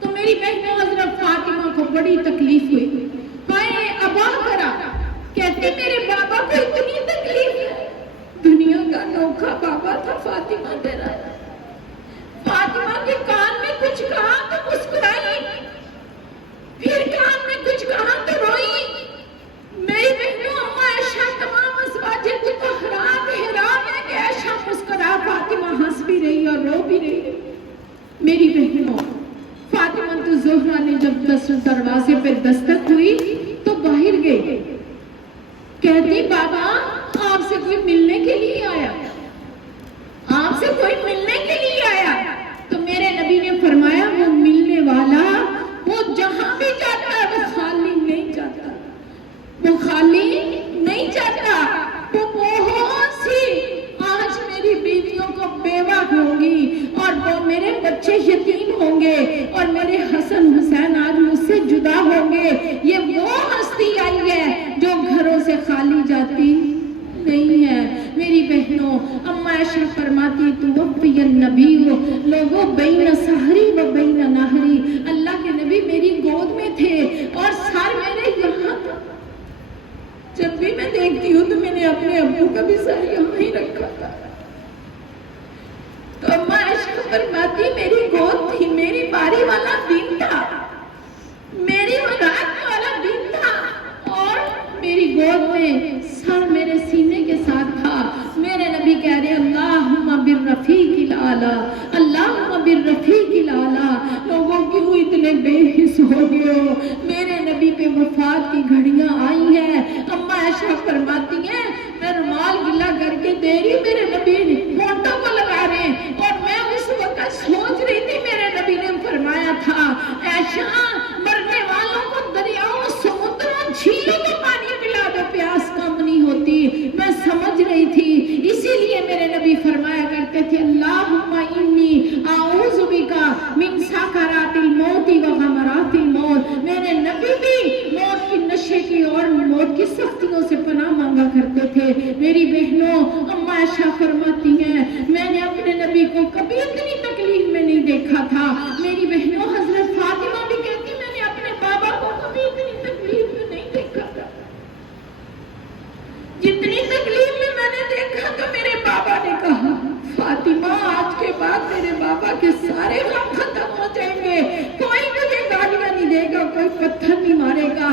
تو میری بہنوں حضرت فاطمہ کو بڑی تکلیف ہوئی، ہائے ابا کرا، کہتے میرے بابا کو اتنی تکلیف ہے، دنیا کا نوکھا بابا تھا فاطمہ تیرا۔ فاطمہ کے کان میں کچھ کہا تو مسکرائی، پھر کان میں کچھ کہا تو روئی۔ میری بہنوں اما عائشہ تمام ازواج مطہرات حیران ہے کہ عائشہ مسکرا، فاطمہ ہنس بھی رہی اور رو بھی رہی۔ میری بہنوں فاطمہ زہرا نے جب دروازے پہ دستک ہوئی تو باہر گئی، کہتی بابا آپ سے کوئی ملنے کے لیے آیا، آپ سے کوئی ملنے کے لیے آیا۔ تو میرے نبی نے فرمایا وہ ملنے والا وہ جہاں بھی جاتا ہے وہ خالی نہیں جاتا، وہ خالی نہیں جاتا۔ وہ بہت سی آج میری بیویوں کو بیوہ ہوں گی اور وہ میرے بچے یتیم ہوں گے اور میرے حسن حسین آج مجھ سے جدا ہوں گے۔ یہ وہ ہستی آئی ہے جو گھروں سے خالی جاتی نہیں ہے۔ میری بہنوں اما عائشہ فرماتی توفی النبی لوگوں بین سحری و بین نہری، اللہ کے نبی میری گود میں تھے اور سر میرے یہاں تھا۔ جب بھی میں دیکھتی ہوں تو میں نے اپنے ابو کا بھی سر یہاں ہی رکھا تھا۔ تو اما عائشہ فرماتی میری گود تھی، میری باری والا دن تھا، میری رات والا دن تھا اور میری گود میں سر میرے سینے کے ساتھ تھا۔ میرے نبی کہہ رہے اللہم بالرفیق الاعلی، اللہم بالرفیق الاعلی۔ لوگوں کیوں اتنے بے حس ہو گئے ہو؟ میرے نبی پہ وفات کی گھڑیاں آئی ہیں۔ اما عائشہ فرماتی ہیں میں رومال گلا کر کے دے رہی، میرے نبی فوٹو کو لگا رہے ہیں اور میں اس وقت سوچ رہی تھی میرے نبی نے فرمایا تھا عائشہ مرنے والوں کو دریاؤں سمندروں جھیلوں کو پانی پلا دو پیاس کم نہیں ہوتی۔ میں سمجھ رہی تھی، اسی لیے میرے نبی فرمایا کرتے تھے اللہم انی اعوذ بکا من سکرات الموت و غمرات الموت۔ میرے نبی بھی موت کی نشے کی اور موت کی سختیوں سے پناہ مانگا کرتے تھے۔ میری بہنوں اما عائشہ فرماتی ہیں میں نے اپنے نبی کو کبھی اتنی تکلیف میں نہیں دیکھا تھا۔ میری بہنوں حضرت فاطمہ بھی کہتی میں نے اپنے بابا کو کبھی اتنی تکلیف میں نہیں دیکھا تھا، جتنی تکلیف میں نے دیکھا تو میرے بابا نے کہا فاطمہ آج کے بعد میرے بابا کے سارے غم ختم ہو جائیں گے، کوئی مجھے گالیاں نہیں دے گا، کوئی پتھر نہیں مارے گا،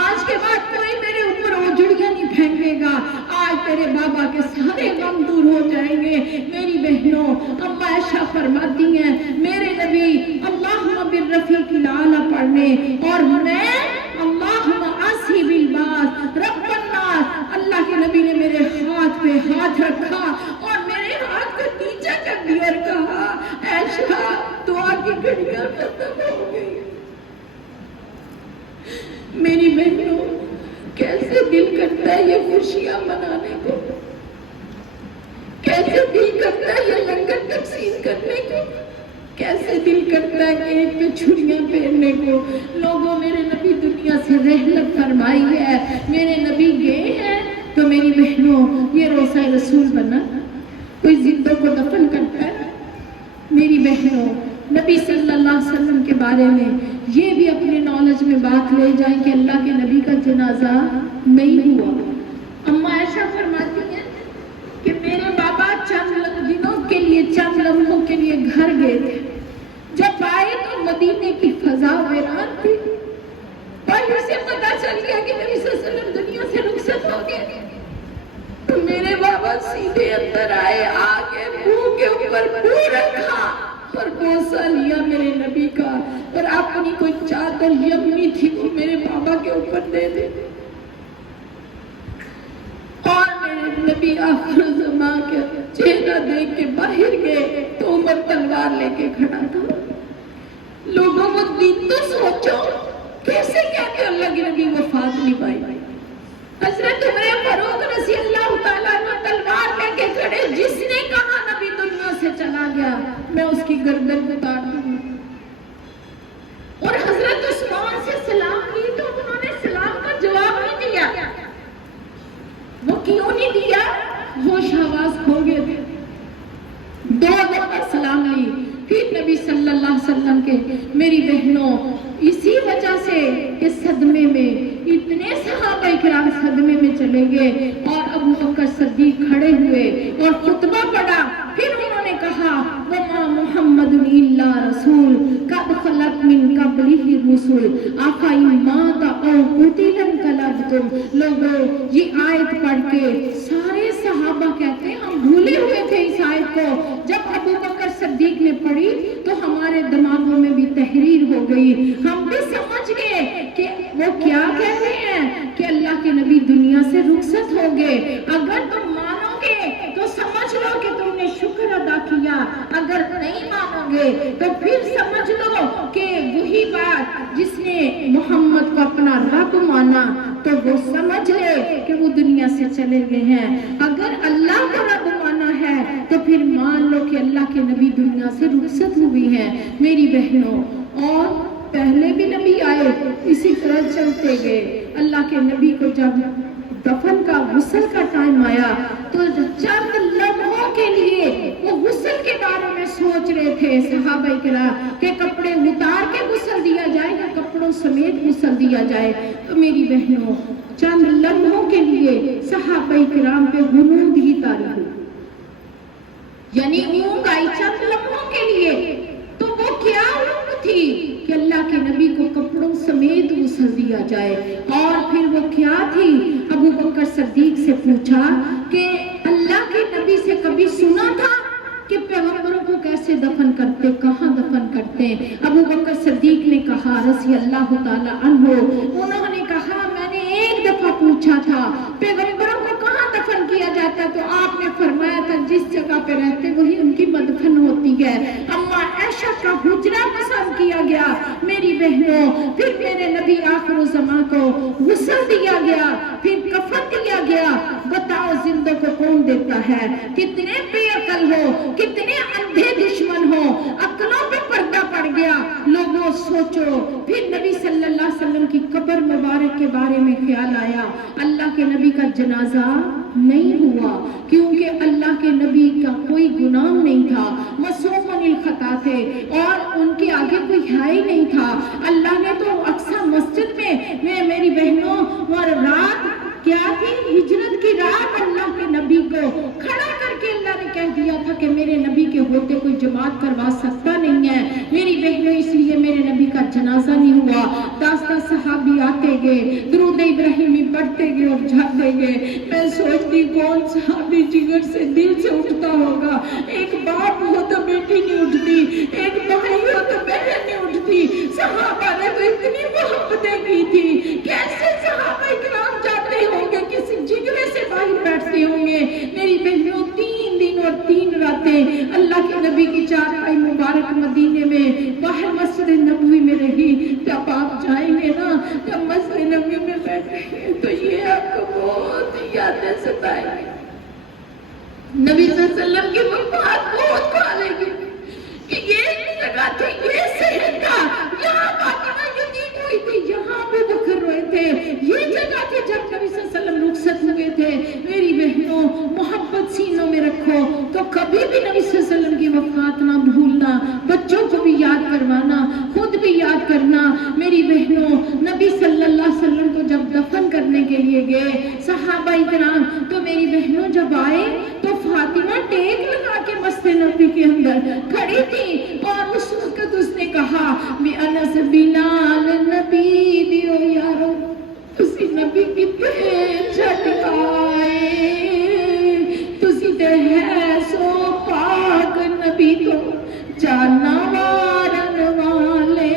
آج کے بعد کوئی میرے اوپر اوجڑیاں نہیں پھینکے گا، آج تیرے بابا کے سارے غم دور ہو جائیں گے۔ میری بہنوں اما عائشہ فرماتی ہیں میرے نبی اللہم بالرفیق الاعلی پڑھنے اور میں اللہم اصحب الباس رب الناس، اللہ کے نبی نے میرے ہاتھ پہ ہاتھ رکھا اور میرے ہاتھ کو نیچے کر دیا اور کہا عائشہ دعا کی گھڑیاں ختم ہو گئی۔ میری بہنوں کیسے دل کرتا ہے یہ خوشیاں منانے کو، کیسے دل کرتا ہے یہ لنگر تقسیم کرنے کو، کیسے دل کرتا ہے کہ ایک پہ چھڑیاں پھیرنے کو۔ لوگوں میرے نبی دنیا سے رحلت فرمائی ہے، میرے نبی گئے ہیں تو میری بہنوں یہ روزہ رسول بنا، کوئی زندوں کو دفن کرتا ہے۔ میری بہنوں نبی صلی اللہ علیہ وسلم کے بارے میں یہ بھی اپنے نالج میں بات لے جائیں کہ اللہ کے نبی کا جنازہ نہیں ہوا۔ اما عائشہ فرماتی ہیں کہ میرے بابا چند دنوں کے لیے چند لمحوں کے لیے گھر گئے تھے، جب آئے تو مدینے کی فضا ویران تھی اور اسے پتا چل گیا کہ نبی صلی اللہ علیہ وسلم دنیا سے رخصت ہو گئے۔ تو میرے بابا سیدھے اندر آئے، آگے منہ کے اوپر منہ رکھا اور بوسہ لیا میرے نبی کا، اور اپنی کوئی چادر یمنی تھی وہ میرے بابا کے اوپر دے دے، اور میرے نبی آخر زمان کے چہرہ دیکھ کے باہر گئے تو عمر تلوار لے کے کھڑا تھا۔ لوگوں کو دن تو سوچو، کیسے کیا کہ اللہ کی نبی وفات نہیں پائی. حضرت عمر فاروق رضی اللہ تعالیٰ عنہ تلوار لے کے کھڑے، جس نے کہا نبی دنیا سے چلا گیا میں اس کی گردن اتار دوں گا. اور حضرت عثمان سے سلام کی تو انہوں نے سلام کا جواب نہیں دیا. وہ کیوں نہیں دیا؟ ہوش حواس کھو گئے تھے. 2 دفعہ سلام لی. پھر نبی صلی اللہ علیہ وسلم کے میری بہنوں اسی وجہ سے کہ صدمے میں اتنے صحابہ کرام صدمے میں چلے گئے اور ابو بکر صدیق کھڑے ہوئے اور خطبہ پڑھا. پھر انہوں نے کہا وما محمد الا رسول قد خلت من قبلہ الرسل افإن مات او قتل انقلبتم. لوگوں یہ آیت پڑھ کے سارے صحابہ کہتے ہیں ہم بھولے ہوئے تھے اس آیت کو. جب ابو بکر صدیق نے پڑھی تو ہمارے دماغوں میں بھی تحریر ہو گئی. ہم بھی سمجھ گئے کہ وہ کیا کہہ رہے ہیں کہ اللہ کے نبی دنیا سے رخصت ہو گئے. اگر تم مانو گے تو سمجھ لو کہ تم نے شکر ادا کیا، اگر نہیں مانو گے تو پھر سمجھ لو کہ وہی بات جس نے محمد کو اپنا رب مانا تو وہ سمجھ لے کہ وہ دنیا سے چلے گئے ہیں. اگر اللہ کو رب مانا ہے تو پھر مان لو کہ اللہ کے نبی دنیا سے رخصت ہوئی ہیں. میری بہنوں اور پہلے بھی نبی آئے اسی طرح چلتے گئے. اللہ کے نبی کو جب دفن کا غسل کا ٹائم آیا تو چند لمحوں کے لیے وہ غسل کے بارے میں سوچ رہے تھے صحابہ کرام کہ کپڑے اتار کے غسل دیا جائے یا کپڑوں سمیت غسل دیا جائے. تو میری بہنوں چند لمحوں کے لیے صحابہ کرام پہ غنود ہی طاری ہوئی، یعنی اونگ آئی چند لمحوں کے لیے. تو وہ کیا اونگ تھی کہ اللہ کے نبی کو کپڑوں سمیت غسل دیا جائے. اور پھر وہ کیا تھی؟ ابو بکر صدیق سے پوچھا کہ اللہ کے نبی سے کبھی سنا تھا کہ پیغمبروں کو کیسے دفن کرتے، کہاں دفن کرتے ہیں؟ ابو بکر صدیق نے کہا رضی اللہ تعالی عنہ، انہوں نے کہا میں نے ایک دفعہ پوچھا تھا پیغمبروں کو کہاں دفن کیا جاتا ہے تو آپ نے فرمایا تھا جس جگہ پہ رہتے وہی ان کی مدفن ہوتی ہے. اما عائشہ کا حجرہ پسند کیا گیا. میری بہنوں پھر میرے نبی آخر الزمان کو غسل دیا گیا، پھر کفن دیا گیا. بتاؤ زندوں کو کون دیتا ہے؟ کتنے بے عقل ہو، کتنے اندھے دشمن ہو، عقلوں پہ پردہ پڑ گیا. لوگوں سوچو. پھر نبی صلی اللہ علیہ وسلم کی قبر مبارک کے بارے میں خیال آیا. اللہ کے نبی کا جنازہ نہیں ہوا کیونکہ اللہ کے نبی کا کوئی گناہ نہیں تھا، معصوم الخطا تھے اور ان کے آگے کوئی حیا نہیں تھا. اللہ نے تو اقصی مسجد میں میری بہنوں اور رات کیا تھی؟ ہجرت کی رات اللہ کے نبی کو کھڑا کر کے اللہ نے کہہ دیا تھا کہ میرے نبی کے ہوتے کوئی جماعت کروا سکتا نہیں ہے. میری بہنوں اس لیے میرے نبی کا جنازہ نہیں ہوا. داستہ صحابی آتے گئے، درود ابراہیمی پڑھتے گئے اور جاتے گئے. میں سوچتی کون صحابی جگر سے دل سے اٹھتا ہوگا. ایک باپ ہو تو بیٹی نہیں اٹھتی، ایک بھائی ہو تو بہن نہیں اٹھتی. صحابہ نے تو اتنی محبتیں کی تھی. کیسے صحابہ کرام جاتے ہوں گے، کسی جگرے سے باہر بیٹھتے ہوں گے. میری بہنوں 3 دن اور 3 راتیں اللہ کے نبی کی چارپائی مبارک مدینے میں باہر مسجد نبوی میں رہی. جب آپ جائیں گے نا، جب مسجد نبوی میں بیٹھیں گے تو یہ آپ کو بہت یادیں ستائیں گے. نبی صلی اللہ علیہ وسلم کی وفات بہت کھالے گی کہ یہ جگہ تھی، یہ شہر تھا، یہاں فاطمہ یتیم ہوئی تھی، یہاں ابو بکر روئے تھے. یہ جگہ تھی جب نبی صلی اللہ علیہ وسلم رخصت ہوئے تھے. میری بہنوں محبت سینوں میں رکھو تو کبھی بھی نبی صلی اللہ علیہ وسلم کی وفات نہ بھولنا. بچوں کو بھی یاد کروانا، خود بھی یاد کرنا. میری بہنوں نبی صلی اللہ علیہ وسلم کو جب دفن کرنے کے لیے گئے صحابہ کرام تو میری بہنوں جب آئے تو فاطمہ ٹیک لگا کے مسجد نبی کے اندر کھڑی تھی اور اس وقت اس نے کہا میں انس بلال نبی دیو یارو تسی نبی کتے چھٹ آئے، تسی تے ہے سو پاک نبی تو جانا وارن والے.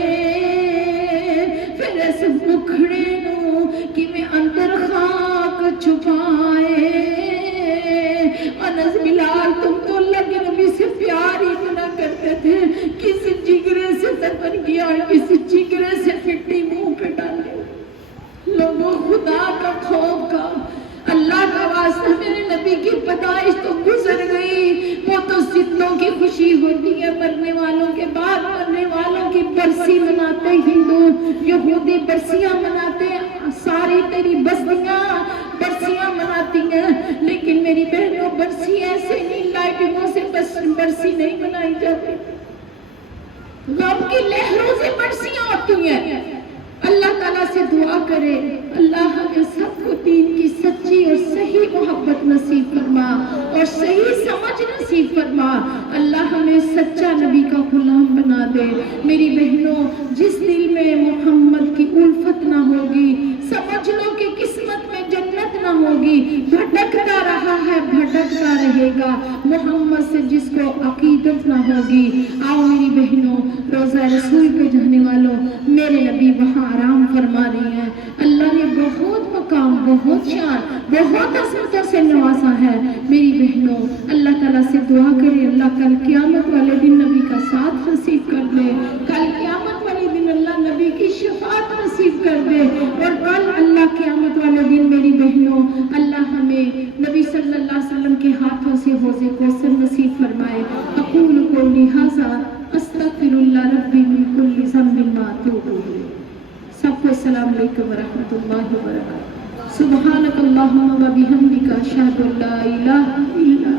پھر اس مکھڑے نو کہ میں اندر خاک چھپائے. انس بلال تم تو اللہ کے نبی سے پیار ہی اتنا کرتے تھے، کسی جگرے سے دفن کیا، کسی جگرے سے یہودی برسیاں مناتے ہیں، ساری تیری بستیاں برسیاں مناتی ہیں، لیکن میری بہنوں برسی ایسے نہیں، لائٹنگوں سے برسی نہیں منائی جاتی، غم کی لہروں سے برسیاں ہوتی ہیں۔ اللہ تعالیٰ سے دعا کرے اللہ ہمیں سب کو دین کی سچی اور صحیح محبت نصیب فرما اور صحیح سمجھ نصیب فرما، اللہ ہمیں سچا نبی کا غلام بنا دے۔ میری بہنوں، جس دل میں محمد کی الفت نہ ہوگی، سمجھ لو کہ قسمت میں جنت نہ ہوگی، بھٹکتا رہا ہے بھٹکتا رہے گا۔ محمد سے جس کو عقیدت نہ ہوگی، آؤ میری بہنوں، روزہ رسول پہ جانے والوں، میرے نبی وہاں آرام فرما رہی ہیں۔ اللہ نے بہت مقام، بہت شان، بہت عظمتوں سے نوازا ہے۔ میری بہنوں، اللہ تعالیٰ سے دعا کرے اللہ کل قیامت والے دن نبی کا ساتھ نصیب کر دے، کل قیامت والے دن اللہ نبی کی شفاعت نصیب کر دے، اور کل اللہ قیامت والے دن میری بہنوں اللہ ہمیں نبی صلی اللہ علیہ وسلم کے ہاتھوں سے حوض کوثر نصیب فرمائے۔ اقول قولی ھذا استغفر اللہ ربی من کل ذنب واتوب الیہ۔ سب کو السلام علیکم ورحمۃ اللہ وبرکاتہ۔ سبحانک اللہم و بحمدک، اشہد ان لا الہ الا